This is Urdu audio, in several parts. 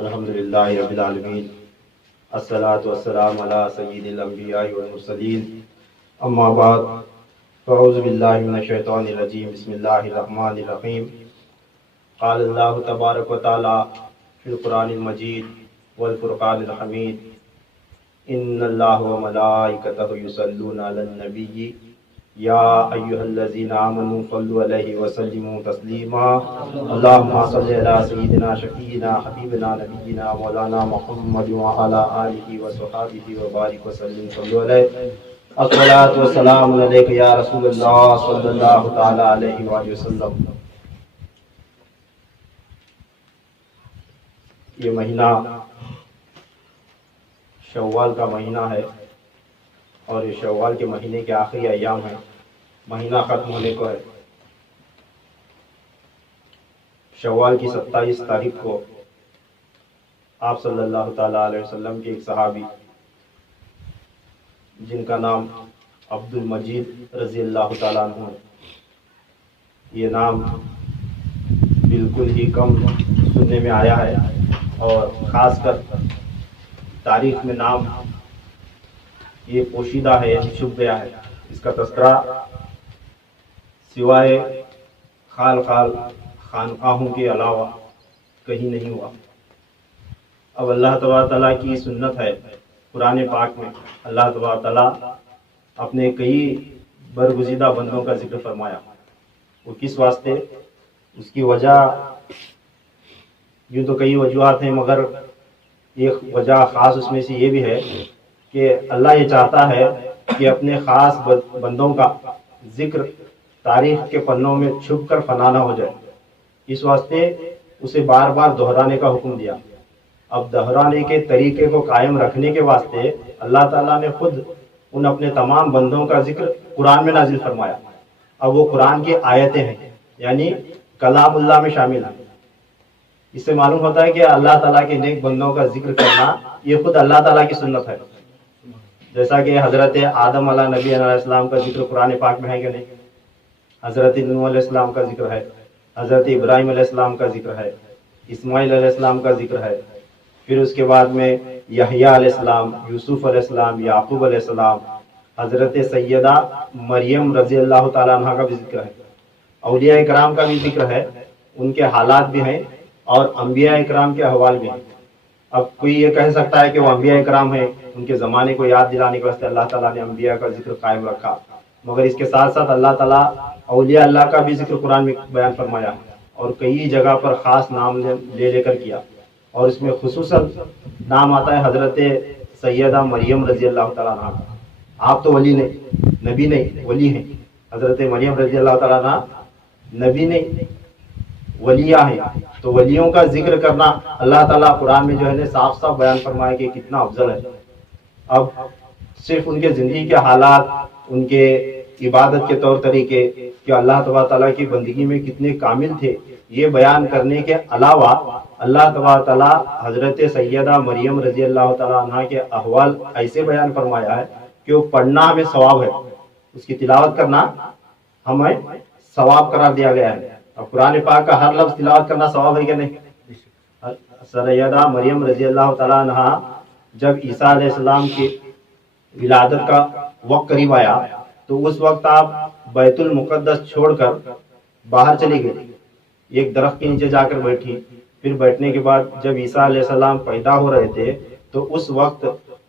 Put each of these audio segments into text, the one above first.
الحمدللہ رب العالمین، الصلاۃ والسلام علی سید الانبیاء والمرسلین، اما بعد فاعوذ باللہ من الشیطان الرجیم، بسم اللہ الرحمن الرحیم۔ قال اللہ تبارک و تعالی فی القرآن المجید والفرقان الحمید، ان اللہ وملائکتہ یصلون علی النبی یا ایہا الذین آمنوا صلوا علیہ وسلموا تسلیما، اللہم صل علی سیدنا شفیعنا حبیبنا نبینا مولانا محمد وعلی آلہ وصحبہ وبارک وسلم، صلوا علیہ، الصلاۃ والسلام علیک یا رسول اللہ صلی اللہ تعالی علیہ وآلہ وسلم۔ یہ مہینہ شوال کا مہینہ ہے اور یہ شوال کے مہینے کے آخری ایام ہیں، مہینہ ختم ہونے کو ہے۔ شوال کی 27 تاریخ کو آپ صلی اللہ تعالیٰ علیہ وسلم کے ایک صحابی جن کا نام عبد المجید رضی اللہ تعالیٰ عنہ ہے، یہ نام بالکل ہی کم سننے میں آیا ہے اور خاص کر تاریخ میں نام یہ پوشیدہ ہے، چھپ گیا ہے۔ اس کا تذکرہ سوائے خانقاہوں کے علاوہ کہیں نہیں ہوا۔ اب اللہ تبارک تعالیٰ کی سنت ہے، قرآن پاک میں اللہ تبارک تعالیٰ اپنے کئی برگزیدہ بندوں کا ذکر فرمایا۔ وہ کس واسطے؟ اس کی وجہ یوں تو کئی وجوہات ہیں، مگر ایک وجہ خاص اس میں سے یہ بھی ہے کہ اللہ یہ چاہتا ہے کہ اپنے خاص بندوں کا ذکر تاریخ کے پنوں میں چھپ کر فنا نہ ہو جائے، اس واسطے اسے بار بار دہرانے کا حکم دیا۔ اب دہرانے کے طریقے کو قائم رکھنے کے واسطے اللہ تعالیٰ نے خود ان اپنے تمام بندوں کا ذکر قرآن میں نازل فرمایا۔ اب وہ قرآن کی آیتیں ہیں، یعنی کلام اللہ میں شامل ہیں۔ اس سے معلوم ہوتا ہے کہ اللہ تعالیٰ کے نیک بندوں کا ذکر کرنا یہ خود اللہ تعالیٰ کی سنت ہے۔ جیسا کہ حضرت آدم علیہ نبی علیہ السلام کا ذکر قرآن پاک میں ہے کہ نہیں، حضرت نوح علیہ السلام کا ذکر ہے، حضرت ابراہیم علیہ السلام کا ذکر ہے، اسماعیل علیہ السلام کا ذکر ہے، پھر اس کے بعد میں یحییٰ علیہ السلام، یوسف علیہ السلام، یعقوب علیہ السلام، حضرت سیدہ مریم رضی اللہ تعالیٰ عنہ کا بھی ذکر ہے، اولیاء اکرام کا بھی ذکر ہے، ان کے حالات بھی ہیں اور انبیاء اکرام کے احوال بھی ہیں۔ اب کوئی یہ کہہ سکتا ہے کہ وہ انبیاء اکرام ہیں، ان کے زمانے کو یاد دلانے کے واسطے اللہ تعالیٰ نے انبیاء کا ذکر قائم رکھا، مگر اس کے ساتھ ساتھ اللہ تعالیٰ اولیاء اللہ کا بھی ذکر قرآن میں بیان فرمایا اور کئی جگہ پر خاص نام لے لے کر کیا، اور اس میں خصوصاً نام آتا ہے حضرت سیدہ مریم رضی اللہ تعالیٰ عنہ کا۔ آپ تو ولی نہیں، نبی نہیں، ولی ہیں۔ حضرت مریم رضی اللہ تعالیٰ عنہ نبی نہیں، ولیہ ہیں، تو ولیوں کا ذکر کرنا اللہ تعالیٰ قرآن میں جو ہے صاف صاف بیان فرمایا کہ کتنا افضل ہے۔ اب صرف ان کے زندگی کے حالات، ان کے عبادت کے طور طریقے کہ اللہ تبارک تعالیٰ کی بندگی میں کتنے کامل تھے، یہ بیان کرنے کے علاوہ اللہ تبارک تعالیٰ حضرت سیدہ مریم رضی اللہ تعالیٰ عنہ کے احوال ایسے بیان فرمایا ہے کہ وہ پڑھنا ہمیں ثواب ہے، اس کی تلاوت کرنا ہمیں ثواب قرار دیا گیا ہے۔ اب قرآن پاک کا ہر لفظ تلاوت کرنا ثواب ہے کہ نہیں؟ سیدہ مریم رضی اللہ تعالیٰ عنہ جب عیسیٰ علیہ السلام کی ولادت کا وقت قریب آیا تو اس وقت آپ بیت المقدس چھوڑ کر باہر چلی گئی، ایک درخت کے نیچے جا کر بیٹھی۔ پھر بیٹھنے کے بعد جب عیسیٰ علیہ السلام پیدا ہو رہے تھے تو اس وقت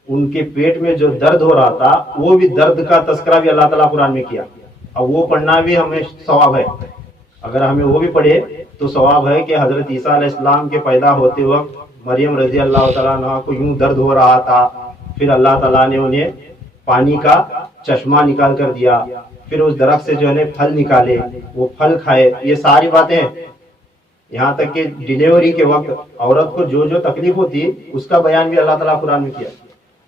ان کے پیٹ میں جو درد ہو رہا تھا وہ بھی درد کا تذکرہ بھی اللہ تعالیٰ قرآن میں کیا۔ اب وہ پڑھنا بھی ہمیں ثواب ہے، اگر ہمیں وہ بھی پڑھے تو ثواب ہے کہ حضرت عیسیٰ علیہ السلام کے پیدا ہوتے وقت مریم رضی اللہ تعالیٰ عنہ کو یوں درد ہو رہا تھا، پھر اللہ تعالیٰ نے انہیں پانی کا چشمہ نکال کر دیا، پھر اس درخت سے جو ہے پھل نکالے، وہ پھل کھائے۔ یہ ساری باتیں، یہاں تک کہ ڈیلیوری کے وقت عورت کو جو جو تکلیف ہوتی اس کا بیان بھی اللہ تعالیٰ قرآن میں کیا،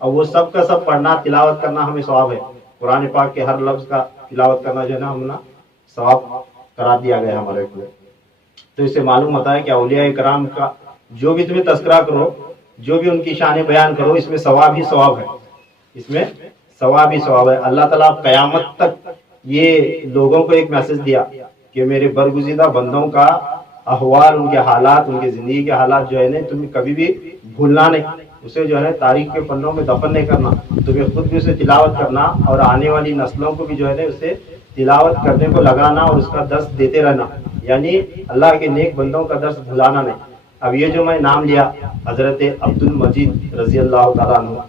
اور وہ سب کا سب پڑھنا تلاوت کرنا ہمیں ثواب ہے۔ قرآن پاک کے ہر لفظ کا تلاوت کرنا جو ہے ہم ثواب قرار دیا گیا ہمارے کو۔ تو اس سے معلوم ہوتا ہے کہ اولیاء کرام کا جو بھی تمہیں تذکرہ کرو، جو بھی ان کی شان بیان کرو، اس میں ثواب ہی ثواب ہے، اس میں ثواب ہی ثواب ہے۔ اللہ تعالیٰ قیامت تک یہ لوگوں کو ایک میسج دیا کہ میرے برگزیدہ بندوں کا احوال، ان کے حالات، ان کی زندگی کے حالات جو ہے نا تمہیں کبھی بھی بھولنا نہیں، اسے جو ہے تاریخ کے پنوں میں دفن نہیں کرنا، تمہیں خود بھی اسے تلاوت کرنا اور آنے والی نسلوں کو بھی جو ہے نا اسے تلاوت کرنے کو لگانا اور اس کا درس دیتے رہنا، یعنی اللہ کے نیک بندوں کا درس بھلانا نہیں۔ اب یہ جو میں نام لیا حضرت عبد المجید رضی اللہ تعالیٰ عنہ،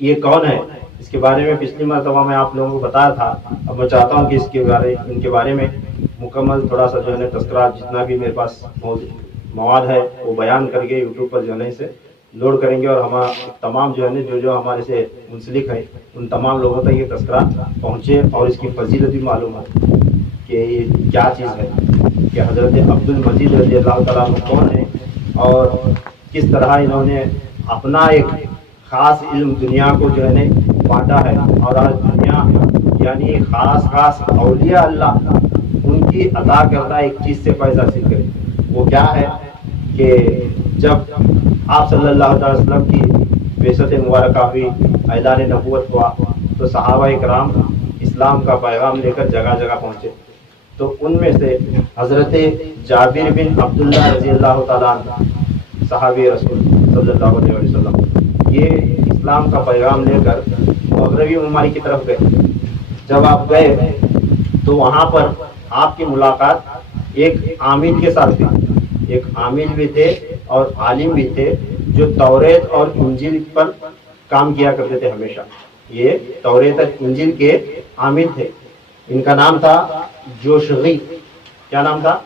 یہ کون ہے؟ اس کے بارے میں پچھلی مرتبہ میں آپ لوگوں کو بتایا تھا۔ اب میں چاہتا ہوں کہ ان کے بارے میں مکمل تھوڑا سا جو ہے تذکرہ جتنا بھی میرے پاس مواد ہے وہ بیان کر کے یوٹیوب پر جو ہے اسے لوڈ کریں گے، اور ہمارا تمام جو ہے جو ہمارے سے منسلک ہیں ان تمام لوگوں تک یہ تذکرہ پہنچے اور اس کی فضیلت بھی معلوم ہو کہ یہ کیا چیز ہے، کہ حضرت عبد المجید رضی اللہ تعالیٰ عنہ کون ہے اور کس طرح انہوں نے اپنا ایک خاص علم دنیا کو جو ہے بانٹا ہے، اور آج دنیا یعنی خاص اولیاء اللہ ان کی عطا کردہ ایک چیز سے فیض حاصل کرے۔ وہ کیا ہے کہ جب آپ صلی اللہ علیہ وسلم کی بعثت مبارکہ ہوئی، اعلان نبوت ہوا، تو صحابہ کرام اسلام کا پیغام لے کر جگہ جگہ پہنچے، تو ان میں سے حضرت جابر بن عبداللہ رضی اللہ تعالیٰ عنہ صحابی رسول صلی اللہ علیہ وسلم، یہ اسلام کا پیغام لے کر مغربی ممالک کی طرف گئے۔ جب آپ گئے تو وہاں پر آپ کی ملاقات ایک عامل کے ساتھ ہوئی، ایک عامل بھی تھے اور عالم بھی تھے جو توریت اور انجیل پر کام کیا کرتے تھے ہمیشہ۔ یہ توریت اور انجیل کے عامل تھے، ان کا نام تھا جوشغی۔ کیا نام تھا؟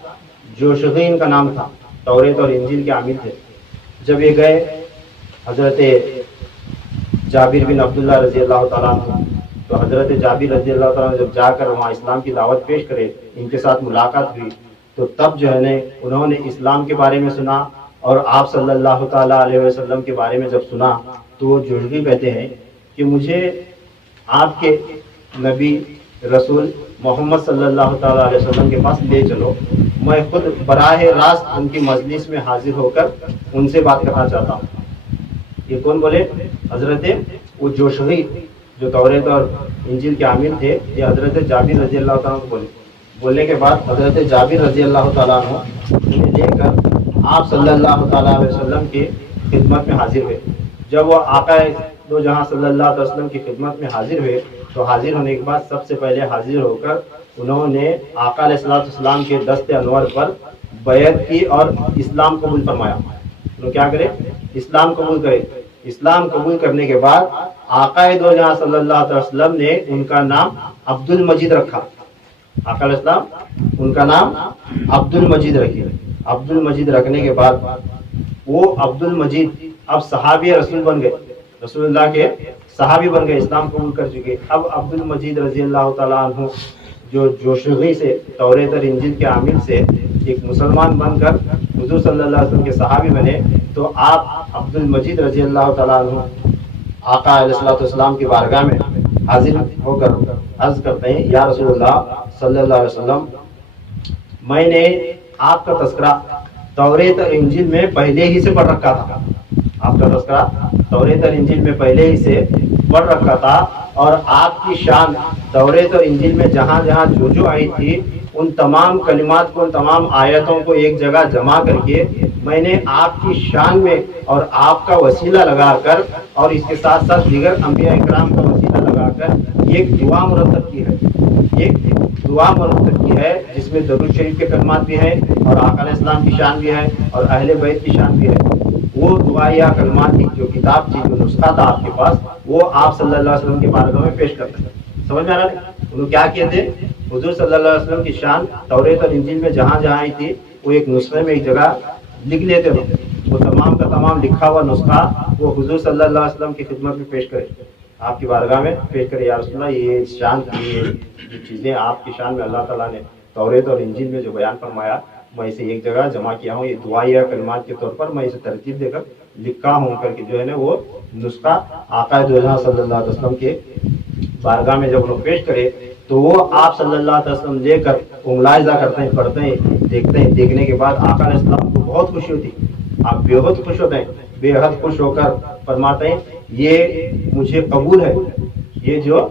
جوشغی ان کا نام تھا، توریت اور انجیل کے عامل تھے۔ جب یہ گئے حضرت جابر بن عبداللہ رضی اللہ تعالیٰ عنہ، تو حضرت جابر رضی اللہ تعالیٰ عنہ جب جا کر وہاں اسلام کی دعوت پیش کرے، ان کے ساتھ ملاقات ہوئی، تو تب جو ہے انہوں نے اسلام کے بارے میں سنا اور آپ صلی اللہ تعالیٰ علیہ وسلم کے بارے میں جب سنا تو وہ جوشغی کہتے ہیں کہ مجھے آپ کے نبی رسول محمد صلی اللہ تعالیٰ علیہ وسلم کے پاس لے چلو، میں خود براہ راست ان کی مجلس میں حاضر ہو کر ان سے بات کرنا چاہتا ہوں۔ یہ کون بولے؟ حضرت وہ جوشغی جو توریت اور انجیل کے عامل تھے، یہ حضرت جابر رضی اللہ تعالیٰ عنہ بولے۔ بولنے کے بعد حضرت جابر رضی اللہ تعالیٰ عنہ انہیں لے کر آپ صلی اللہ تعالیٰ علیہ وسلم کی خدمت میں حاضر ہوئے۔ جب وہ آقا دو جہاں صلی اللہ علیہ وسلم کی خدمت میں حاضر ہوئے تو حاضر ہونے کے بعد سب سے پہلے حاضر ہو کر انہوں نے آقا علیہ السلام کے دست انور پر بیعت کی اور اسلام قبول فرمایا۔ تو کیا کرے؟ اسلام قبول کرے۔ اسلام قبول کرنے کے بعد آقا دو جہاں صلی اللہ علیہ وسلم نے ان کا نام عبد المجید رکھا۔ آقا علیہ السلام ان کا نام عبد المجید رکھے۔ عبد المجید رکھنے کے بعد وہ عبد المجید اب صحابی رسول بن گئے، رسول اللہ کے صحابی بن گئے، اسلام قبول کر چکے۔ اب عبد المجید رضی اللہ تعالیٰ عنہ جو جوشغی سے توریت اور انجیل کے عامل سے ایک مسلمان بن کر حضور صلی اللہ علیہ وسلم کے صحابی بنے، تو آپ عبد المجید رضی اللہ تعالیٰ عنہ آقا علیہ السلام کی بارگاہ میں حاضر ہو کر عرض کرتے ہیں، یا رسول اللہ صلی اللہ علیہ وسلم، میں نے آپ کا تذکرہ توریت اور انجیل میں پہلے ہی سے پڑھ رکھا تھا، آپ کا تذکرہ توریت اور انجیل میں پہلے ہی سے پڑھ رکھا تھا، اور آپ کی شان توریت اور انجیل میں جہاں جہاں جو آئی تھی ان تمام کلمات کو، ان تمام آیتوں کو ایک جگہ جمع کر کے میں نے آپ کی شان میں اور آپ کا وسیلہ لگا کر اور اس کے ساتھ ساتھ دیگر انبیاء کرام کا وسیلہ لگا کر ایک دعا مرتب کی ہے، ایک دعا مرتب کی ہے جس میں درود شریف کے کلمات بھی ہیں اور آقا علیہ السلام کی شان بھی ہے اور اہل بیت کی شان بھی ہے۔ وہ دعا یا کلمات کی جو کتاب تھی، جو نسخہ تھا آپ کے پاس، وہ آپ صلی اللہ علیہ وسلم کے بارگاہ میں پیش کرتے ہیں۔ سمجھ میں آ رہا ہے؟ انہوں کیا کہتے؟ حضور صلی اللہ علیہ وسلم کی شان توریت اور انجیل میں جہاں جہاں آئی تھی وہ ایک نسخے میں ایک جگہ لکھ لیتے ہو، وہ تمام کا تمام لکھا ہوا نسخہ وہ حضور صلی اللہ علیہ وسلم کی خدمت میں پیش کرے، آپ کی بارگاہ میں پیش کرے، یا رسول اللہ یہ شان کی جو چیزیں آپ کی شان میں اللہ تعالیٰ نے توریت اور انجیل میں جو بیان فرمایا، میں اسے ایک جگہ جمع کیا ہوں، یہ دعا یا کلمات کے طور پر میں اسے ترتیب دے کر لکھا ہوں کر کے جو ہے نا وہ نسخہ آقا دو جہاں صلی اللہ علیہ وسلم کے بارگاہ میں جب لوگ پیش کرے تو وہ آپ صلی اللہ علیہ وسلم لے کر وہ ملاحظہ کرتے ہیں، پڑھتے ہیں، دیکھتے ہیں۔ دیکھنے کے بعد آقا علیہ السلام کو بہت خوشی ہوتی، آپ بے حد خوش ہوتے ہیں، بے حد خوش ہو کر فرماتے ہیں یہ مجھے قبول ہے، یہ جو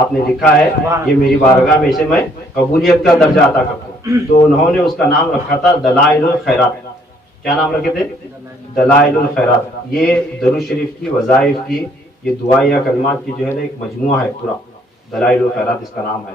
آپ نے لکھا ہے یہ میری بارگاہ میں اسے میں قبولیت کا درجہ عطا کرتا ہوں. تو انہوں نے اس کا نام رکھا تھا دلائل الخیرات. کیا نام رکھے تھے؟ دلائل الخیرات. یہ درود شریف کی وظائف کی یہ دعا یا کلمات کی جو ہے نا ایک مجموعہ ہے پورا. دلائل الخیرات اس کا نام ہے.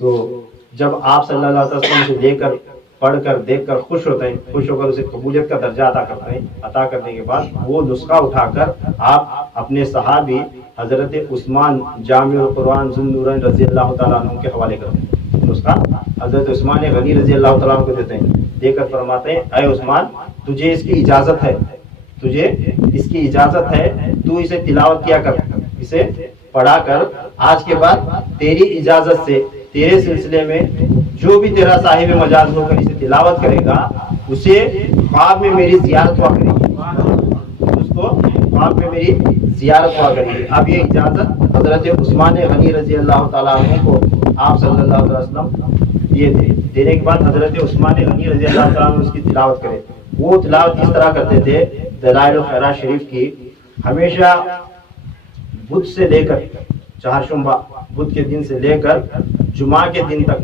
تو جب آپ صلی اللہ علیہ وسلم سے لے کر پڑھ کر دیکھ کر خوش ہوتے ہیں, خوش ہو کر اسے قبولیت کا درجہ عطا کرتے ہیں, عطا کرنے کے بعد وہ نسخہ اٹھا کر آپ اپنے صحابی حضرت عثمان جامع القرآن ذو النورین رضی اللہ تعالیٰ عنہ کے حوالے کرتے ہیں. نسخہ حضرت عثمان غنی رضی اللہ تعالیٰ عنہ کو دیتے ہیں. دے کر فرماتے ہیں اے عثمان تجھے اس کی اجازت ہے, تجھے اس کی اجازت ہے, تو اسے تلاوت کیا کر, اسے پڑھا کر. آج کے بعد تیری اجازت سے تیرے سلسلے میں جو بھی تیرا صاحب مجاز ہو کر اسے تلاوت کرے گا اسے خواب میں میری زیارت ہوا کرے گی, اس کو خواب میں میری زیارت ہوا کرے گی. اب یہ اجازت حضرت عثمان غنی رضی اللہ تعالیٰ عنہ کو آپ صلی اللہ علیہ وسلم یہ دینے کے بعد حضرت عثمان غنی رضی اللہ تعالیٰ عنہ اس کی تلاوت کرے. وہ تلاوت اس طرح کرتے تھے دلائل الخیرات شریف کی, ہمیشہ بدھ سے لے کر چہارشنبہ بدھ کے دن سے لے کر جمعہ کے دن تک,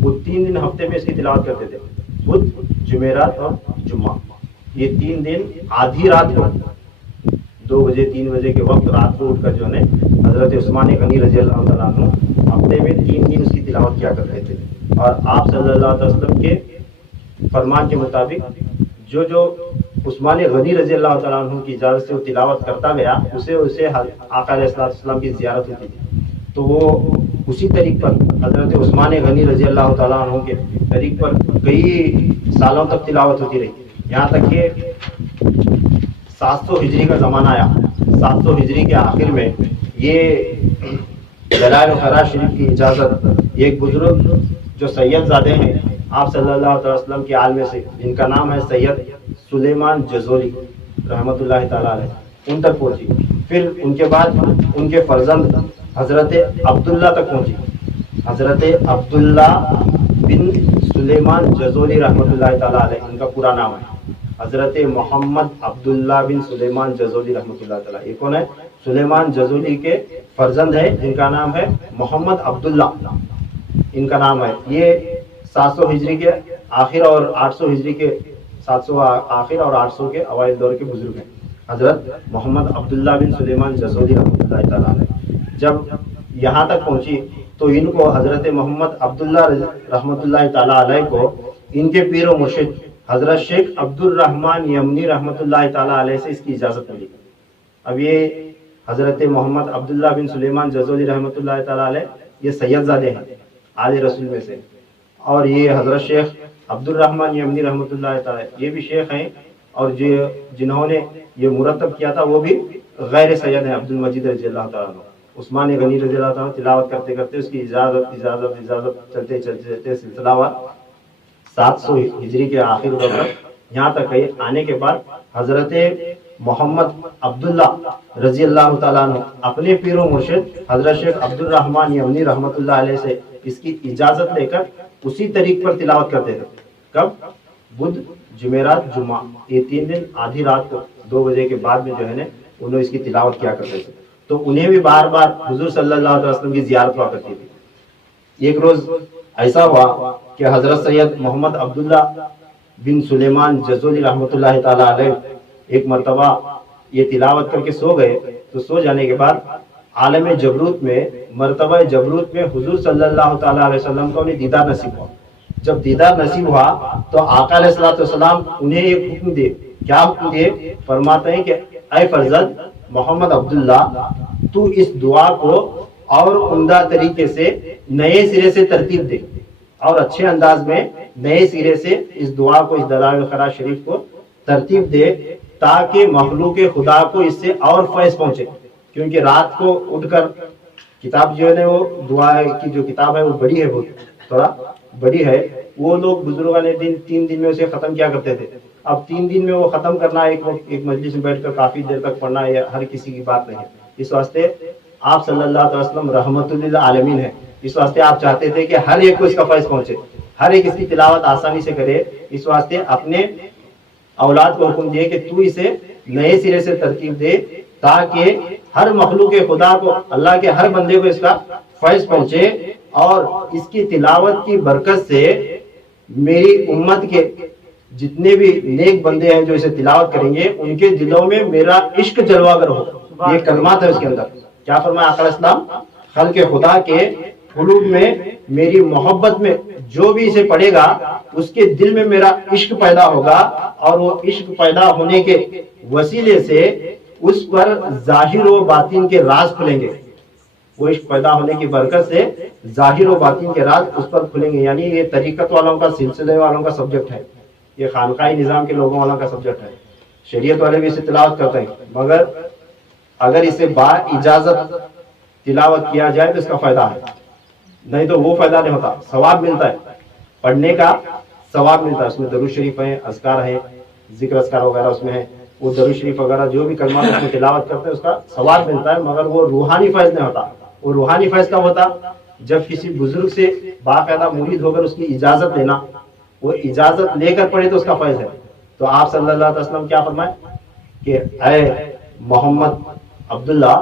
وہ 3 دن ہفتے میں اس کی تلاوت کرتے تھے. بدھ, جمعرات اور جمعہ, یہ 3 دن آدھی رات کو 2 بجے 3 بجے کے وقت رات کو اٹھ کر جو ہے حضرت عثمان غنی رضی اللہ تعالیٰ عنہ ہفتے میں 3 دن اس کی تلاوت کیا کرتے تھے. اور آپ صلی اللہ علیہ وسلم کے فرمان کے مطابق جو عثمان غنی رضی اللہ تعالیٰ عنہ کی اجازت سے وہ تلاوت کرتا گیا اسے آقا علیہ السلام کی زیارت ہوتی تھی. تو وہ اسی طریق پر حضرت عثمان غنی رضی اللہ تعالیٰ عنہ کے طریق پر کئی سالوں تک تلاوت ہوتی رہی, یہاں تک کہ 700 ہجری کا زمانہ آیا. 700 ہجری کے آخر میں یہ دلائل الخیرات شریف کی اجازت ایک بزرگ جو سید زادے ہیں آپ صلی اللہ علیہ وسلم کے عالم سے, جن کا نام ہے سید سلیمان جزولی رحمۃ اللہ تعالیٰ علیہ, ان تک پہنچی. پھر ان کے بعد ان کے فرزند حضرت عبداللہ تک پہنچی. حضرت عبداللہ بن سلیمان جزولی رحمۃ اللہ تعالیٰ علیہ ان کا پورا نام ہے. حضرت محمد عبداللہ بن سلیمان جزولی رحمۃ اللہ تعالیٰ, یہ کون ہے؟ سلیمان جزولی کے فرزند ہے جن کا نام ہے محمد عبداللہ, ان کا نام ہے. یہ 700 ہجری کے آخر اور 800 ہجری کے 700 آخر اور 800 کے اوائل دور کے بزرگ ہیں. حضرت محمد عبداللہ بن سلیمان جزولی رحمۃ اللہ تعالیٰ علیہ جب یہاں تک پہنچی تو ان کو حضرت محمد عبداللہ رحمۃ اللہ تعالیٰ علیہ کو ان کے پیر و مرشد حضرت شیخ عبد الرحمن یمنی رحمۃ اللہ تعالیٰ علیہ سے اس کی اجازت ملی. اب یہ حضرت محمد عبداللہ بن سلیمان جزولی رحمۃ اللہ تعالیٰ علیہ یہ سید زادے ہیں آل رسول میں سے, اور یہ حضرت شیخ عبد الرحمن یمنی رحمۃ اللہ تعالیٰ یہ بھی شیخ ہیں, اور جنہوں نے یہ مرتب کیا تھا وہ بھی غیر سید ہیں, عبد المجید رضی اللہ تعالیٰ عنہ. عثمان غنی رضی اللہ تعالیٰ تلاوت کرتے کرتے اس کی اجازت چلتے چلتے سلسلہ وار 700 ہجری کے آخر تک یہاں تک گئے. آنے کے بعد حضرت محمد عبداللہ رضی اللہ تعالیٰ عنہ اپنے پیر و مرشد حضرت شیخ عبد الرحمن یمنی رحمۃ اللہ علیہ سے اس کی اجازت لے کر اسی طریق پر تلاوت کرتے تھے. کب؟ بدھ, جمعرات, جمعہ, یہ 3 دن آدھی رات کو 2 بجے کے بعد میں جو ہے نا انہوں اس کی تلاوت کیا کرتے تھے. تو انہیں بھی بار بار حضور صلی اللہ علیہ وسلم کی زیارت ہوا کرتی تھی. ایک روز ایسا ہوا کہ حضرت سید محمد عبداللہ بن سلیمان جزولی رحمۃ اللہ تعالیٰ علیہ ایک مرتبہ یہ تلاوت کر کے سو گئے. تو سو جانے کے بعد عالم جبروت میں, مرتبہ جبروت میں حضور صلی اللہ تعالیٰ علیہ وسلم کو انہیں دیدار نصیب ہوا. جب دیدار نصیب ہوا تو آقا علیہ السلام انہیں ایک حکم دے. کیا حکم دے؟ فرماتے ہیں کہ اے فرزند محمد عبداللہ, تو اس دعا کو اور عمدہ طریقے سے نئے سرے سے ترتیب دے, اور اچھے انداز میں نئے سرے سے اس دعا کو, اس دلائل الخیرات شریف کو ترتیب دے, تاکہ مخلوق خدا کو اس سے اور فیض پہنچے. کیونکہ رات کو اٹھ کر کتاب جو ہے نا وہ دعا کی جو کتاب ہے وہ بڑی ہے, بہت تھوڑا بڑی ہے, وہ لوگ بزرگان 3 دن میں اسے ختم کیا کرتے تھے. اب 3 دن میں وہ ختم کرنا ایک مجلس میں بیٹھ کر کافی دیر تک پڑھنا یہ ہر کسی کی بات نہیں ہے. اس واسطے آپ صلی اللہ علیہ وسلم رحمت للعالمین ہے. اس واسطے آپ چاہتے تھے کہ ہر ایک کو اس کا فیض پہنچے, ہر ایک اس کی تلاوت آسانی سے کرے. اس واسطے اپنے اولاد کو حکم دیے کہ تو اسے نئے سرے سے ترتیب دے, تاکہ ہر مخلوق خدا کو، اللہ کے ہر بندے کو اس کا فیض پہنچے، اور اس کی تلاوت کی برکت سے میری امت کے جتنے بھی نیک بندے ہیں جو اسے تلاوت کریں گے ان کے دلوں میں میرا عشق جلوہ گر ہو۔ یہ کلمات ہے اس کے اندر، کیا فرمایا آقا علیہ السلام، خلق خدا کے قلوب میں میری محبت میں جو بھی اسے پڑھے گا اس کے دل میں میرا عشق پیدا ہوگا، اور وہ عشق پیدا ہونے کے وسیلے سے اس پر ظاہر و باطن کے راز کھلیں گے۔ وہ عشق پیدا ہونے کی برکت سے ظاہر و باطن کے راز اس پر کھلیں گے۔ یعنی یہ طریقت والوں کا، سلسلے والوں کا سبجیکٹ ہے، یہ خانقاہی نظام کے لوگوں والوں کا سبجیکٹ ہے۔ شریعت والے بھی اسے تلاوت کرتے ہیں، مگر اگر اسے با اجازت تلاوت کیا جائے تو اس کا فائدہ ہے، نہیں تو وہ فائدہ نہیں ہوتا۔ ثواب ملتا ہے، پڑھنے کا ثواب ملتا ہے، اس میں درود شریف ہے، اذکار ہے، ذکر اذکار وغیرہ اس میں ہے، وہ درود شریف وغیرہ جو بھی کلمات اس میں تلاوت کرتے ہیں اس کا ثواب ملتا ہے، مگر وہ روحانی فیض نہیں ہوتا۔ وہ روحانی فیض کب ہوتا؟ جب کسی بزرگ سے باقاعدہ مرید ہو کر اس کی اجازت لینا، وہ اجازت لے کر پڑھے تو اس کا فیض ہے۔ تو آپ صلی اللہ علیہ وسلم کیا فرمائے کہ اے محمد عبداللہ،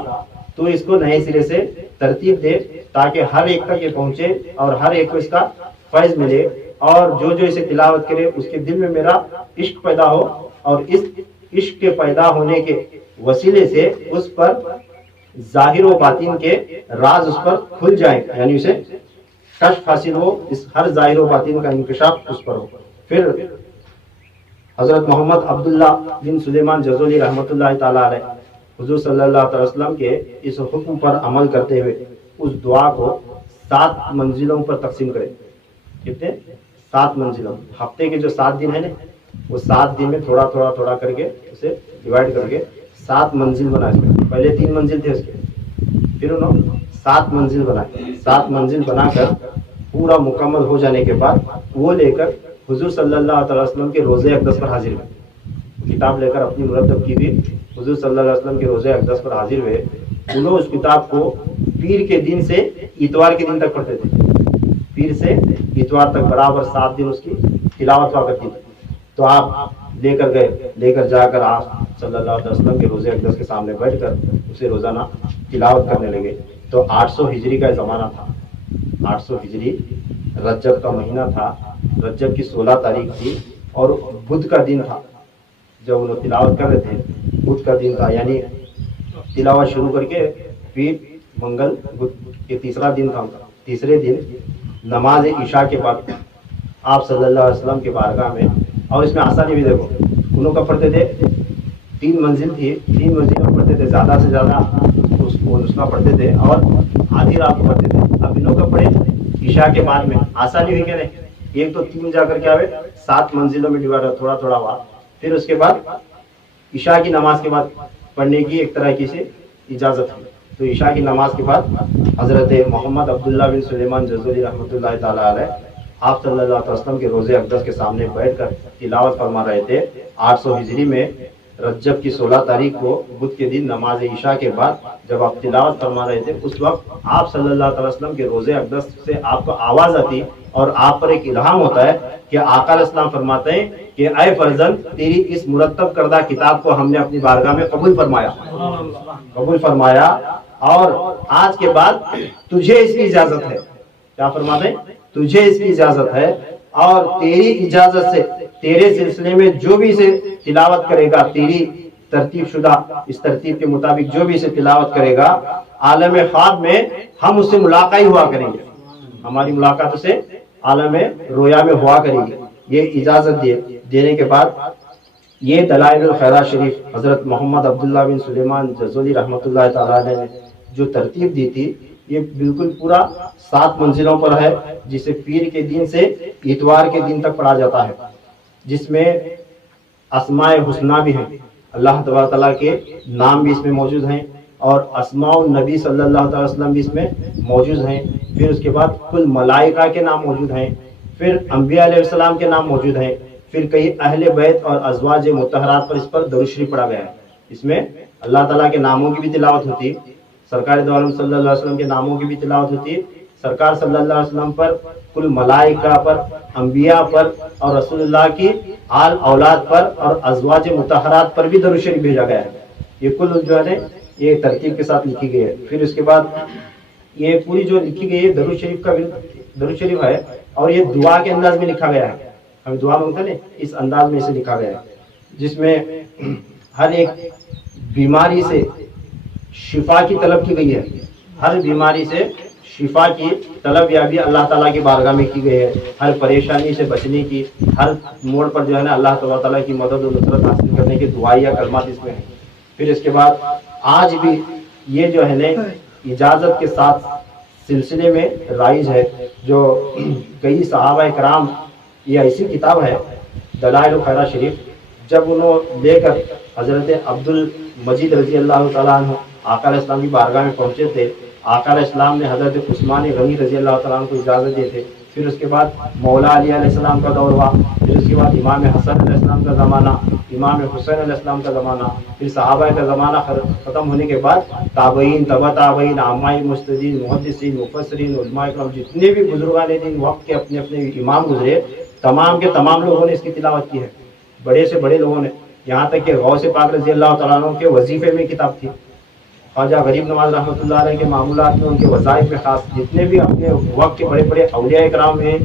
تو اس کو نئے سرے سے ترتیب دے تاکہ ہر ایک تک یہ پہنچے اور ہر ایک کو اس کا فیض ملے، اور جو جو اسے تلاوت کرے اس کے دل میں میرا عشق پیدا ہو، اور اس عشق کے پیدا ہونے کے وسیلے سے اس پر ظاہر و باطن کے راز اس پر کھل جائیں، یعنی اسے کشف حاصل ہو، اس ہر ظاہر و باطن کا انکشاف اس پر ہو۔ پھر حضرت محمد عبداللہ بن سلیمان جزولی رحمۃ اللہ تعالی علیہ حضور صلی اللہ علیہ وسلم کے اس حکم پر عمل کرتے ہوئے اس دعا کو 7 منزلوں پر تقسیم کرے۔ کتنے؟ 7 منزلوں۔ ہفتے کے جو 7 دن ہیں نا، وہ 7 دن میں تھوڑا تھوڑا تھوڑا کر کے اسے ڈیوائیڈ کر کے 7 منزل بنائے۔ پہلے 3 منزل تھے اس کے، پھر انہوں 7 منزل بنائے۔ 7 منزل بنا کر پورا مکمل ہو جانے کے بعد وہ لے کر حضور صلی اللہ علیہ وسلم کے روزے اقدس پر حاضر ہوئے۔ کتاب لے کر اپنی مرتب کی بھی حضور صلی اللہ علیہ وسلم کے روزے اقدس پر حاضر ہوئے۔ انہوں اس کتاب کو پیر کے دن سے اتوار کے دن تک پڑھتے تھے، پیر سے اتوار تک برابر 7 دن اس کی تلاوت ہوا کرتی تھی۔ تو آپ لے کر گئے، لے کر جا کر آپ صلی اللہ علیہ وسلم کے روزے اقدس کے سامنے بیٹھ کر اسے روزانہ تلاوت کرنے لگے۔ تو 800 ہجری کا زمانہ تھا، 800 ہجری رجب کا مہینہ تھا، رجب کی 16 تاریخ تھی، اور بدھ کا دن تھا جب وہ لوگ تلاوت کر رہے تھے۔ بدھ کا دن تھا، یعنی تلاوت شروع کر کے پھر منگل بدھ یہ تیسرا دن تھا۔ تیسرے دن نماز عشاء کے بعد آپ صلی اللہ علیہ وسلم کے بارگاہ میں، اور اس میں آسانی بھی دیکھو، انہوں کا پڑھتے تھے 3 منزل تھی، 3 منزل میں پڑھتے تھے، زیادہ سے زیادہ اس کا پڑھتے تھے، اور آدھی رات کو پڑھتے تھے۔ اب انہوں کا پڑھے عشاء کے بعد میں، آسانی ہوئی کہ نہیں؟ ایک تو 3 جا کر کیا ہوئے 7 منزلوں میں ڈیوائڈ ہوا، تھوڑا تھوڑا ہوا۔ پھر اس کے بعد عشاء کی نماز کے بعد پڑھنے کی ایک طرح کی سے اجازت ہے۔ تو عشاء کی نماز کے بعد حضرت محمد عبداللہ بن سلیمان جزولی رحمۃ اللہ تعالی علیہ آپ صلی اللہ علیہ وسلم کے روزے اقدس کے سامنے بیٹھ کر تلاوت فرما رہے تھے۔ 800 ہجری میں رجب کی 16 تاریخ کو بدھ کے دن نماز عشاء کے بعد جب آپ تلاوت فرما رہے تھے، اس وقت آپ صلی اللہ علیہ وسلم کے روزے اقدس سے آپ کو آواز آتی اور آپ پر ایک الہام ہوتا ہے کہ آقا علیہ السلام فرماتے ہیں کہ اے فرزند، تیری اس مرتب کردہ کتاب کو ہم نے اپنی بارگاہ میں قبول فرمایا، اور آج کے بعد تجھے اس کی اجازت ہے۔ کیا فرماتے ہیں؟ تجھے اس کی اجازت ہے، اور تیری اجازت سے تیرے سلسلے میں جو بھی اسے تلاوت کرے گا، تیری ترتیب شدہ اس ترتیب کے مطابق جو بھی اسے تلاوت کرے گا، عالم خواب میں ہم اس سے ملاقات ہی ہوا کریں گے، ہماری ملاقات اسے عالم رویا میں ہوا کرے گی۔ یہ اجازت دینے کے بعد یہ دلائل الخیرات شریف حضرت محمد عبداللہ بن سلیمان جزولی رحمۃ اللہ تعالی نے جو ترتیب دی تھی، یہ بالکل پورا 7 منزلوں پر ہے، جسے پیر کے دن سے اتوار کے دن تک پڑھا جاتا ہے، جس میں اسماء حسنہ بھی ہیں، اللہ تبارک تعالیٰ کے نام بھی اس میں موجود ہیں، اور اسماء النبی صلی اللہ علیہ وسلم بھی اس میں موجود ہیں۔ پھر اس کے بعد کل ملائکہ کے نام موجود ہیں، پھر انبیاء علیہ السلام کے نام موجود ہیں، پھر کئی اہل بیت اور ازواج مطہرات پر اس پر درود شریف پڑھا گیا ہے۔ اس میں اللہ تعالیٰ کے ناموں کی بھی تلاوت ہوتی، سرکار دو عالم صلی اللہ علیہ وسلم کے ناموں کی بھی تلاوت ہوتی، سرکار صلی اللہ علیہ وسلم پر، کل ملائکہ پر، انبیاء پر، اور رسول اللہ کی آل اولاد پر اور ازواج مطہرات پر بھی درود شریف بھیجا گیا ہے۔ یہ کل جو ہے نا یہ ترتیب کے ساتھ لکھی گئی ہے. پھر اس کے بعد یہ پوری جو لکھی گئی ہے درود شریف کا درود شریف ہے اور یہ دعا کے انداز میں لکھا گیا ہے. ہم دعا مانگتے ہیں اس انداز میں اسے لکھا گیا ہے جس میں ہر ایک بیماری سے شفا کی طلب کی گئی ہے. ہر بیماری سے شفا کی طلب یا بھی اللہ تعالیٰ کی بارگاہ میں کی گئی ہے. ہر پریشانی سے بچنے کی ہر موڑ پر جو ہے نا اللہ تعالیٰ کی مدد و نصرت حاصل کرنے کی دعائیں یا کلمات اس میں ہیں. پھر اس کے بعد آج بھی یہ جو ہے نا اجازت کے ساتھ سلسلے میں رائج ہے. جو کئی صحابہ کرام یہ ایسی کتاب ہے دلائل الخیرات شریف، جب انہوں لے کر حضرت عبد المجید رضی اللہ تعالیٰ عنہ آقا علیہ السلام کی بارگاہ میں پہنچے تھے. آقا علیہ السلام نے حضرت عثمان غنی رضی اللہ تعالیٰ عنہ کو اجازت دیے تھے. پھر اس کے بعد مولا علی علیہ السلام کا دور ہوا. پھر اس کے بعد امام حسن علیہ السلام کا زمانہ، امام حسین علیہ السلام کا زمانہ، پھر صحابہ کا زمانہ ختم ہونے کے بعد تابعین، تبع تابعین، عامہ مجتہدین، محدثین، مفسرین، علماء کرام، جتنے بھی بزرگان دین وقت کے اپنے اپنے امام گزرے، تمام کے تمام لوگوں نے اس کی تلاوت کی ہے. بڑے سے بڑے لوگوں نے، یہاں تک کہ غوث پاک رضی اللہ تعالیٰ عنہ کے وظیفے میں کتاب تھی. خواجہ غریب نواز رحمۃ اللہ علیہ کے معمولات میں، ان کے وظائف میں خاص جتنے بھی اپنے وقت کے بڑے بڑے اولیاء کرام ہیں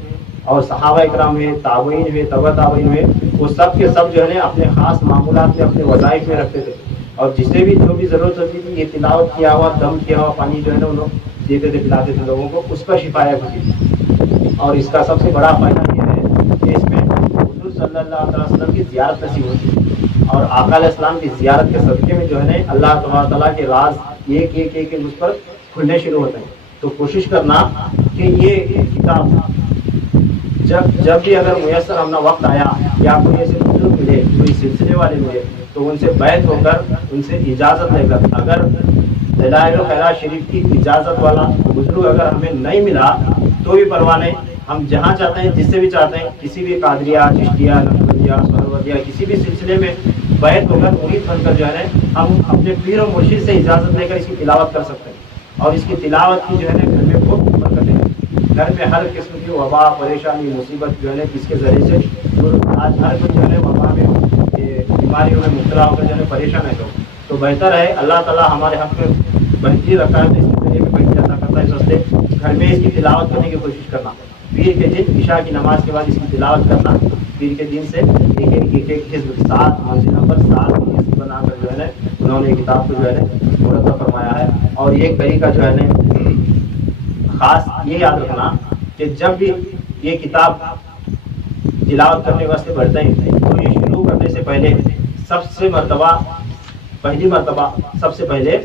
اور صحابہ کرام ہیں، تابعین ہیں، تبع تابعین ہیں، وہ سب کے سب جو ہے اپنے خاص معمولات میں اپنے وظائف میں رکھتے تھے. اور جسے بھی جو بھی ضرورت ہوتی تھی یہ تلاوت کیا ہوا، دم کیا ہوا پانی جو ہے نا انہوں دیتے تھے، پلاتے تھے لوگوں کو، اس کا شفایت ہوتی تھی. اور اس کا سب سے بڑا فائدہ یہ ہے کہ اس میں حضور صلی اللہ علیہ وسلم کی زیارت نصیب ہوتی ہے. اور آقا علیہ السلام کی زیارت کے صدقے میں جو ہے نا اللہ تبارک تعالیٰ کے راز ایک ایک ایک مجھ پر کھلنے شروع ہوتے ہیں. تو کوشش کرنا کہ یہ کتاب جب بھی اگر میسر ہمنا وقت آیا یا کوئی ایسے بزرگ ملے، کوئی سلسلے والے ملے، تو ان سے بیعت ہو کر ان سے اجازت لے کر، اگر دلائل الخیرات شریف کی اجازت والا بزرگ اگر ہمیں نہیں ملا تو بھی پرواہ نہیں، ہم جہاں چاہتے ہیں جس سے بھی چاہتے ہیں، کسی بھی قادریہ، چشتیہ، نقشبندیہ، سہروردیہ، کسی بھی سلسلے میں بیعت ہو کر مرید بن کر جو ہے ہم اپنے پیر و مرشد سے اجازت لے کر اس کی تلاوت کر سکتے ہیں. اور اس کی تلاوت کی جو ہے نا گھر میں بہت برکت ہے. گھر میں ہر قسم کی وبا، پریشانی، مصیبت جو ہے نا اس کے ذریعے سے آج ہر کوئی جو ہے وبا میں، بیماریوں میں مبتلا ہو کر جو ہے پریشان ہے لوگ. تو بہتر ہے اللہ تعالیٰ ہمارے حق میں بہتری رکھا ہے تو اس کے ذریعے میں بہتری عطا کرتا ہے. اس واسطے گھر میں اس کی تلاوت کرنے کی کوشش کرنا. پیر کے دن عشاء کی نماز کے بعد اس کی تلاوت کرنا. پیر کے دن سے ایک ایک حزب 7 منزل نمبر 7 حزب بنا کر جو ہے نا انہوں نے کتاب کو جو ہے نا مرتب فرمایا ہے. اور ایک طریقہ جو ہے نا خاص یہ یاد رکھنا کہ جب بھی یہ کتاب تلاوت کرنے واسطے بڑھتے ہیں تو یہ شروع کرنے سے پہلے پہلی مرتبہ سب سے پہلے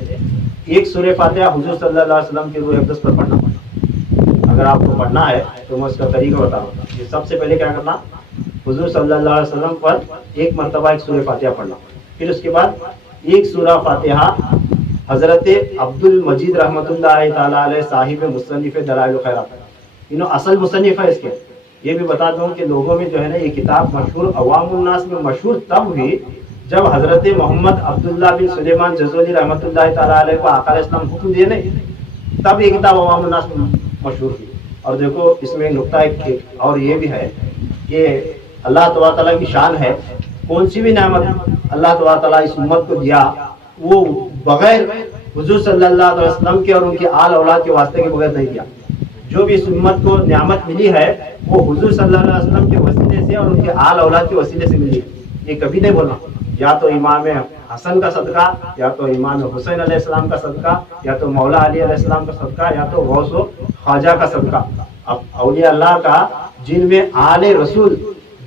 ایک سورہ فاتحہ حضور صلی اللہ علیہ وسلم کے روح اقدس پر پڑھنا. اگر آپ کو پڑھنا ہے تو میں اس کا طریقہ بتا رہا ہوں. یہ سب سے پہلے کیا کرنا، حضور صلی اللہ علیہ وسلم پر ایک مرتبہ ایک سورہ فاتحہ پڑھنا. پھر اس کے بعد ایک سورہ فاتحہ حضرت عبد المجید رحمۃ اللہ تعالیٰ علیہ صاحب مصنف دلائل الخیرات، انہوں اصل مصنف ہے اس کے. یہ بھی بتا دوں کہ لوگوں میں جو ہے نا یہ کتاب مشہور، عوام الناس میں مشہور تب ہوئی جب حضرت محمد عبداللہ بن سلیمان جزولی رحمۃ اللہ تعالیٰ علیہ کو آقا علیہ السلام حکم دیے نہیں، تب یہ کتاب عوام الناس میں مشہور ہوئی. اور دیکھو اس میں نقطہ ایک اور یہ بھی ہے کہ اللہ تبارک تعالیٰ کی شان ہے، کون سی بھی نعمت اللہ تبارک تعالیٰ اس امت کو دیا وہ بغیر حضور صلی اللہ علیہ وسلم کے اور ان کے آل اولاد کے واسطے کے بغیر نہیں دیا. جو بھی اس امت کو نعمت ملی ہے وہ حضور صلی اللہ علیہ وسلم کے وسیلے سے اور ان کے آل اولاد کے وسیلے سے ملی. یہ کبھی نہیں بولنا یا تو امام حسن کا صدقہ، یا تو امام حسین علیہ السلام کا صدقہ، یا تو مولا علی علیہ السلام کا صدقہ، یا تو غوث و خواجہ کا صدقہ. اب اولیاء اللہ کا جن میں آل رسول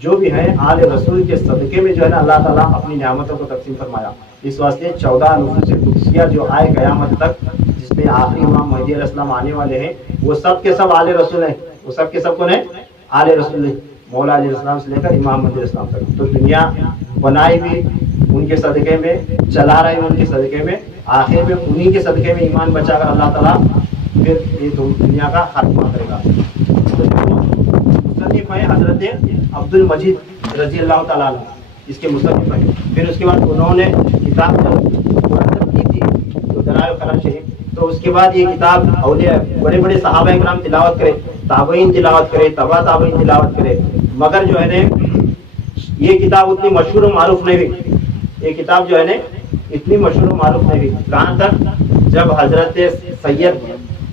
جو بھی ہیں، آل رسول کے صدقے میں جو ہے نا اللہ تعالیٰ اپنی نعمتوں کو تقسیم فرمایا. اس واسطے 14 نفوس قدسیہ جو آئے قیامت تک، جس میں آخری امام مہدی علیہ السلام آنے والے ہیں، وہ سب کے سب آل رسول ہیں. وہ سب کے سب کون ہیں؟ آل رسول ہیں. مولا علیہ السلام سے لے کر امام مہدی علیہ السلام تک. تو دنیا بنائی بھی ان کے صدقے میں، چلا رہے ہیں ان کے صدقے میں، آخر میں انہی کے صدقے میں ایمان بچا کر اللہ تعالیٰ پھر یہ دنیا کا خاتمہ کرے گا. تو مصنف ہے حضرت عبد المجید رضی اللہ تعالیٰ عنہ، اس کے مصنف ہیں. پھر اس کے بعد انہوں نے کتاب مرتب کی تھی تو دلائل الخیرات شریف. تو اس کے بعد یہ کتاب اولیاء بڑے بڑے صحابہ کرام تلاوت کرے، تابعین تلاوت کرے، تبع تابعین تلاوت کرے، مگر جو ہے نا یہ کتاب اتنی مشہور و معروف نہیں ہوئی. یہ کتاب جو ہے نا اتنی مشہور و معروف نہیں ہوئی. کہاں تک؟ جب حضرت سید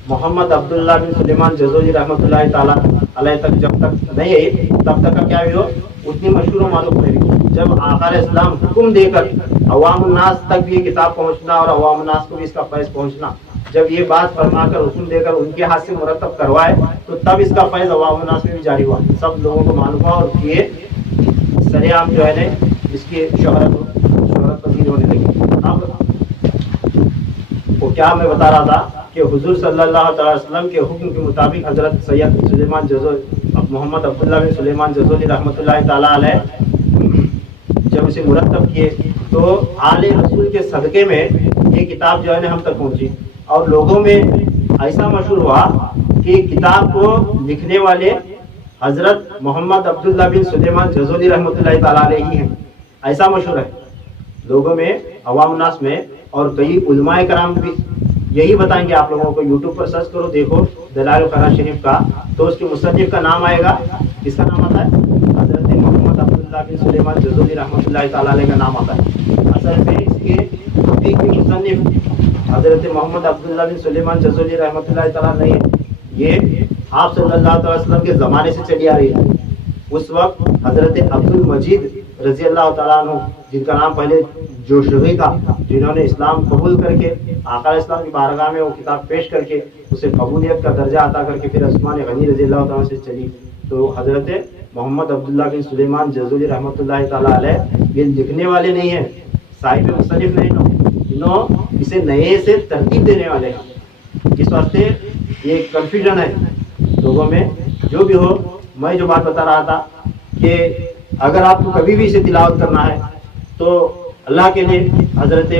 محمد عبداللہ بن سلیمان جزولی رحمۃ اللہ تعالیٰ علیہ تک جب تک نہیں آئی تب تک کا کیا ہو اتنی مشہور و معروف نہیں ہوئی. جب آقا علیہ السلام حکم دے کر عوام الناس تک بھی یہ کتاب پہنچنا اور عوام الناس کو بھی اس کا فیض پہنچنا، جب یہ بات فرما کر حکم دے کر ان کے ہاتھ سے مرتب کروائے تو تب اس کا فیض عوام الناس میں بھی جاری ہوا، سب لوگوں کو معلوم ہوا اور یہ سر عام جو ہے نا اس کی شہرت پذیر ہونے لگی. اب وہ کیا میں بتا رہا تھا کہ حضور صلی اللہ تعالی وسلم کے حکم کے مطابق حضرت سید سلیمان محمد عبداللہ بن سلیمان جزولی رحمۃ اللہ تعالیٰ علیہ جب اسے مرتب کیے تو آل رسول کے صدقے میں یہ کتاب جو ہے نا ہم تک پہنچی اور لوگوں میں ایسا مشہور ہوا کہ کتاب کو لکھنے والے حضرت محمد عبداللہ بن سلیمان جزولی رحمۃ اللہ تعالیٰ علیہ ہی ہیں. ایسا مشہور ہے لوگوں میں، عوام الناس میں، اور کئی علماء کرام بھی یہی بتائیں گے. آپ لوگوں کو یوٹیوب پر سرچ کرو، دیکھو دلائل القرآن شریف کا تو اس کے مصنف کا نام آئے گا. کس کا نام آتا ہے؟ حضرت محمد عبداللہ بن سلیمان جزولی رحمۃ اللہ تعالیٰ علیہ کا نام آتا ہے. اصل میں اس کے حقیقی مصنف حضرت محمد عبداللہ بن سلیمان جزولی رحمۃ اللہ تعالیٰ نہیں ہے. یہ آپ صلی اللہ علیہ وسلم کے زمانے سے چلی آ رہی ہے. اس وقت حضرت عبد المجید رضی اللہ تعالیٰ عنہ جن کا نام پہلے جوشغی تھا، جنہوں نے اسلام قبول کر کے آقا علیہ السلام کی بارگاہ میں وہ کتاب پیش کر کے اسے قبولیت کا درجہ عطا کر کے پھر عثمان غنی رضی اللہ تعالیٰ سے چلی، تو حضرت محمد عبداللہ بن سلیمان جزولی رحمۃ اللہ تعالیٰ علیہ یہ لکھنے والے نہیں ہیں، صاحب مصنف نہیں، انہوں اسے نئے سے ترتیب دینے والے ہیں. اس واسطے یہ کنفیوژن ہے لوگوں میں. جو بھی ہو، میں جو بات بتا رہا تھا کہ اگر آپ کو کبھی بھی اسے تلاوت کرنا ہے تو اللہ کے لیے حضرت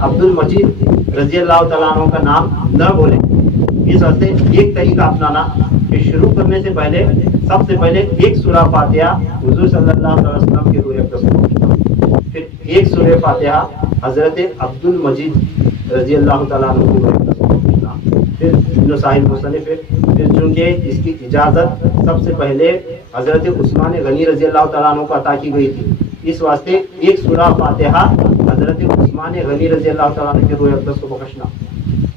عبد المجید رضی اللہ تعالیٰ عنہ کا نام نہ بولیں. اس واسطے ایک طریقہ اپنانا کہ شروع کرنے سے پہلے سب سے پہلے ایک سورہ فاتحہ حضور صلی اللہ علیہ وسلم کے روح اقدس کو، پھر ایک سورہ فاتحہ حضرت عبد المجید رضی اللہ تعالیٰ عنہ کے روح اقدس کو، پھر ابن صاحب مصنف ہے. پھر چونکہ اس کی اجازت سب سے پہلے حضرت عثمان غنی رضی اللہ تعالیٰ عنہ کو عطا کی گئی تھی، اس واسطے ایک سورہ فاتحہ حضرت عثمان غنی رضی اللہ تعالیٰ عنہ کے روح اقدس کو بخشنا.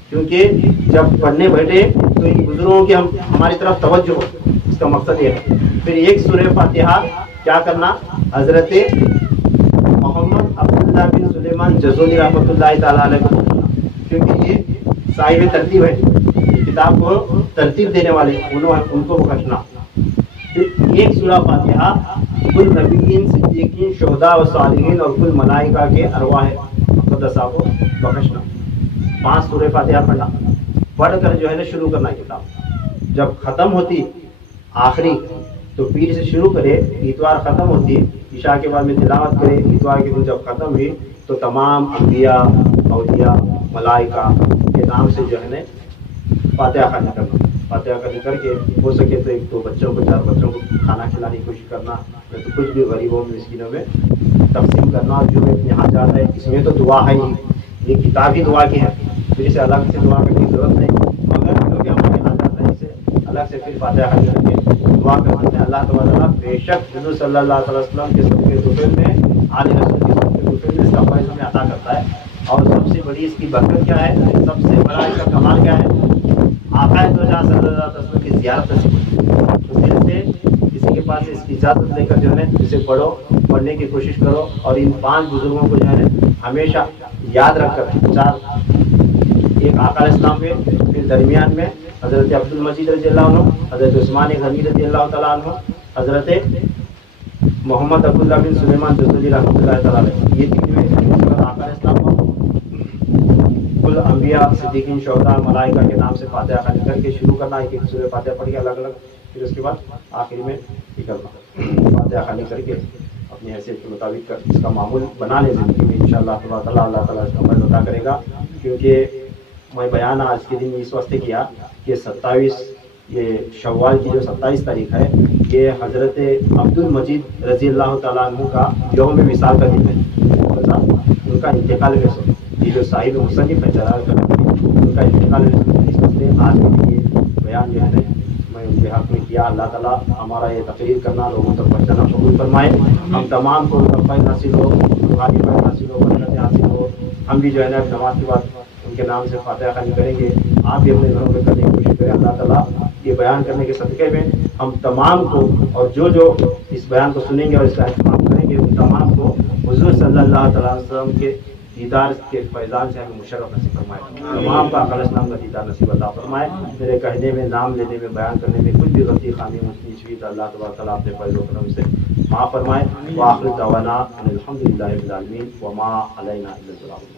کیونکہ جب پڑھنے بیٹھے تو ان بزرگوں کی ہماری طرف توجہ ہو، اس کا مقصد یہ ہے. پھر ایک سورہ فاتحہ کیا کرنا؟ حضرت محمد عبداللہ بن سلیمان جزولی رحمۃ اللہ تعالیٰ علیہ کو بخشنا، کیونکہ یہ صاحب ترتیب ہے، کتاب کو ترتیب دینے والے ان کو بخشنا. پھر ایک سورہ فاتحہ کل نبیین، صدیقین، شہداء و صالحین اور کل ملائکہ کے ارواح مقدسہ کو بخشنا. 5 سورہ فاتحہ پڑھنا، پڑھ کر جو ہے نا شروع کرنا کتاب. جب ختم ہوتی آخری تو پیر سے شروع کرے، اتوار ختم ہوتی، عشاء کے بعد میں تلاوت کرے. اتوار کے دن جب ختم ہوئی تو تمام انبیاء، اولیاء، ملائکہ کے نام سے جو ہے نا فاتحہ خوانی کرنا. فاتحہ خوانی کر کے ہو سکے تو 1-2 بچوں کو، 4 بچوں کو کھانا کھلانے کی کوشش کرنا، نہیں تو کچھ بھی غریبوں مسکینوں میں تقسیم کرنا. اور جو اپنے حاجات ہے، اس میں تو دعا ہے ہی، یہ کتاب ہی دعا کی ہے، پھر اسے الگ سے دعا کرنے کی ضرورت نہیں. مگر جو کہ ہمارے حاجات ہیں اسے الگ سے پھر فاتحہ خوانی کر کے دعا کرتے ہیں. اللہ تعالیٰ بے شک حضور صلی اللہ علیہ وسلم کے صدقے طفیل میں، آل رسول کے صدقے طفیل میں اس کا فیض ہمیں عطا کرتا ہے. اور سب سے بڑی اس کی برکت کیا ہے، سب سے بڑا اس کا کمال کیا ہے؟ آقا دو جہاں صلی اللہ علیہ وسلم کی زیارت نصیب ہوتی. تو دل سے کسی کے پاس اس کی اجازت لے کر جو ہے اسے پڑھو، پڑھنے کی کوشش کرو. اور ان 5 بزرگوں کو جو ہے ہمیشہ یاد رکھ کر، 4 ایک آقا علیہ السلام میں، پھر درمیان میں حضرت عبد المجید رضی اللہ عنہ، حضرت عثمان غنی رضی اللہ تعالیٰ عنہ، حضرت محمد عبداللہ بن سلیمان جزولی رحمۃ اللہ تعالیٰ علیہ، یہ 3 میں آقا علیہ السلام کل انبیاء، صدیقین، شہداء، ملائکہ کے نام سے فاتحہ خوانی کر کے شروع کرنا. ایک سورہ فاتحہ پڑھ کے الگ الگ، پھر اس کے بعد آخر میں نکلنا. فاتحہ خوانی کر کے اپنی حیثیت کے مطابق اس کا معمول بنا لیں زندگی میں. انشاءاللہ اللہ تعالیٰ اس کا فیض عطا کرے گا. کیونکہ میں بیان آج کے دن اس واسطے کیا کہ 27 یہ شوال کی جو 27 تاریخ ہے، یہ حضرت عبد المجید رضی اللہ تعالیٰ عنہ کا یوم وصال کا دن ہے. ان کا انتقال میں سو، یہ جو صاحب مصنف ہے جلال کا ان کا انتقال میں سو. اس واسطے آج کے دن یہ بیان جو ہے میں کے حق میں کیا. اللہ تعالیٰ ہمارا یہ تقریر کرنا لوگوں تک پہنچانا قبول فرمائے. ہم تمام کو فیض حاصل ہو, روحانی فیض حاصل ہو, برکت حاصل ہو. ہم بھی جو ہے نا نماز کے بعد ان کے نام سے فاتحہ خوانی کریں گے. آپ بھی اپنے گھروں میں کرنے کی کوشش کریں. اللہ تعالیٰ یہ بیان کرنے کے صدقے میں ہم تمام کو, اور جو اس بیان کو سنیں گے اور اس کا اہتمام کریں گے, ان تمام کو حضور صلی اللہ تعالیٰ علیہ وسلم کے دیدار کے فیضان سے ہمیں مشرف نصیب فرمائے. تمام کا خالص نام کا دیدار نصیب عطا فرمائے. میرے کہنے میں, نام لینے میں, بیان کرنے میں کچھ بھی غلطی خامی نیچ ہوئی تو اللہ تبارک تعالیٰ اپنے فضل و کرم سے معاف فرمائے. وآخر دعوانا ان الحمد للہ رب العالمین وما علینا الا البلاغ.